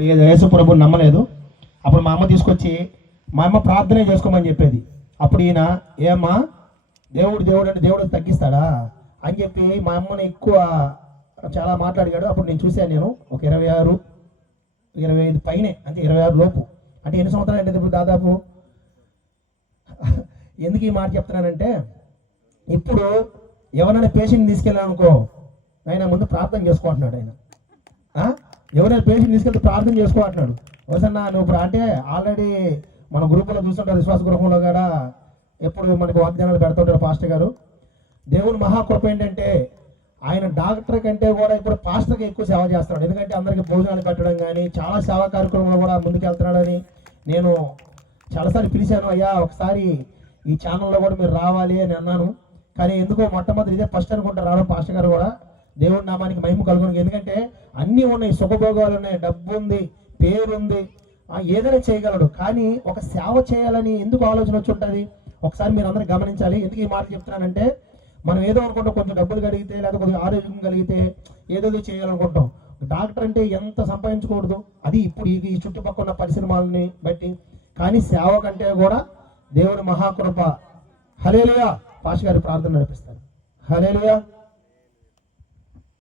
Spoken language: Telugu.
అప్పుడు యేసు ప్రభు నమ్మలేదు. అప్పుడు మా అమ్మ తీసుకొచ్చి మా అమ్మ ప్రార్థనే చేసుకోమని చెప్పేది. అప్పుడు ఈయన ఏమ్మా దేవుడు దేవుడు అంటే దేవుడు తగ్గిస్తాడా అని చెప్పి మా అమ్మని ఎక్కువ చాలా మాట్లాడిగాడు. అప్పుడు నేను చూశాను, నేను ఒక 26, 25 పైనే, అంటే 26 లోపు. అంటే ఎన్ని సంవత్సరాలు అంటే ఇప్పుడు దాదాపు ఎందుకు ఈ మాట చెప్తున్నానంటే, ఇప్పుడు ఎవరైనా పేషెంట్ తీసుకెళ్ళాలనుకో ఆయన ముందు ప్రార్థన చేసుకోమంటున్నాడు. ఆయన ఎవరైనా పేషెంట్ తీసుకెళ్తే ప్రార్థన చేసుకోమంటున్నాడు. వసన్నా నువ్వు ఇప్పుడు అంటే ఆల్రెడీ మన గ్రూపులో చూస్తుంటారు, విశ్వాస గృహంలో కూడా ఎప్పుడు మనకు వాగ్దానాలు పెడుతుంటారు పాస్టర్ గారు. దేవుని మహాకృప ఏంటంటే ఆయన డాక్టర్ కంటే కూడా ఇప్పుడు పాస్టర్కి ఎక్కువ సేవ చేస్తున్నాడు. ఎందుకంటే అందరికీ భోజనాలు పెట్టడం కానీ చాలా సేవా కార్యక్రమంలో కూడా ముందుకు వెళ్తున్నాడని నేను చాలాసార్లు పిలిచాను. అయ్యా ఒకసారి ఈ ఛానల్లో కూడా మీరు రావాలి అని అన్నాను. కానీ ఎందుకో మొట్టమొదటి ఇదే ఫస్ట్ అనుకుంటారు రావడం. పాస్టర్ గారు కూడా దేవుడి నామానికి మహిమ కలుగును. ఎందుకంటే అన్నీ ఉన్నాయి, సుఖభోగాలు ఉన్నాయి, డబ్బు ఉంది, పేరు ఉంది, ఏదైనా చేయగలడు. కానీ ఒక సేవ చేయాలని ఎందుకు ఆలోచన వచ్చి ఉంటుంది ఒకసారి మీరు అందరూ గమనించాలి. ఎందుకు ఈ మాట చెప్తున్నానంటే, మనం ఏదో అనుకుంటాం, కొంచెం డబ్బులు కలిగితే లేదా కొద్దిగా ఆరోగ్యం కలిగితే ఏదో చేయాలనుకుంటాం. డాక్టర్ అంటే ఎంత సంపాదించకూడదు, అది ఇప్పుడు ఈ చుట్టుపక్కల ఉన్న పరిశ్రమలని బట్టి. కానీ సేవ కంటే కూడా దేవుని మహాకృప. హల్లెలూయా. పాస్టర్ గారి ప్రార్థన నడిపిస్తారు. హల్లెలూయా.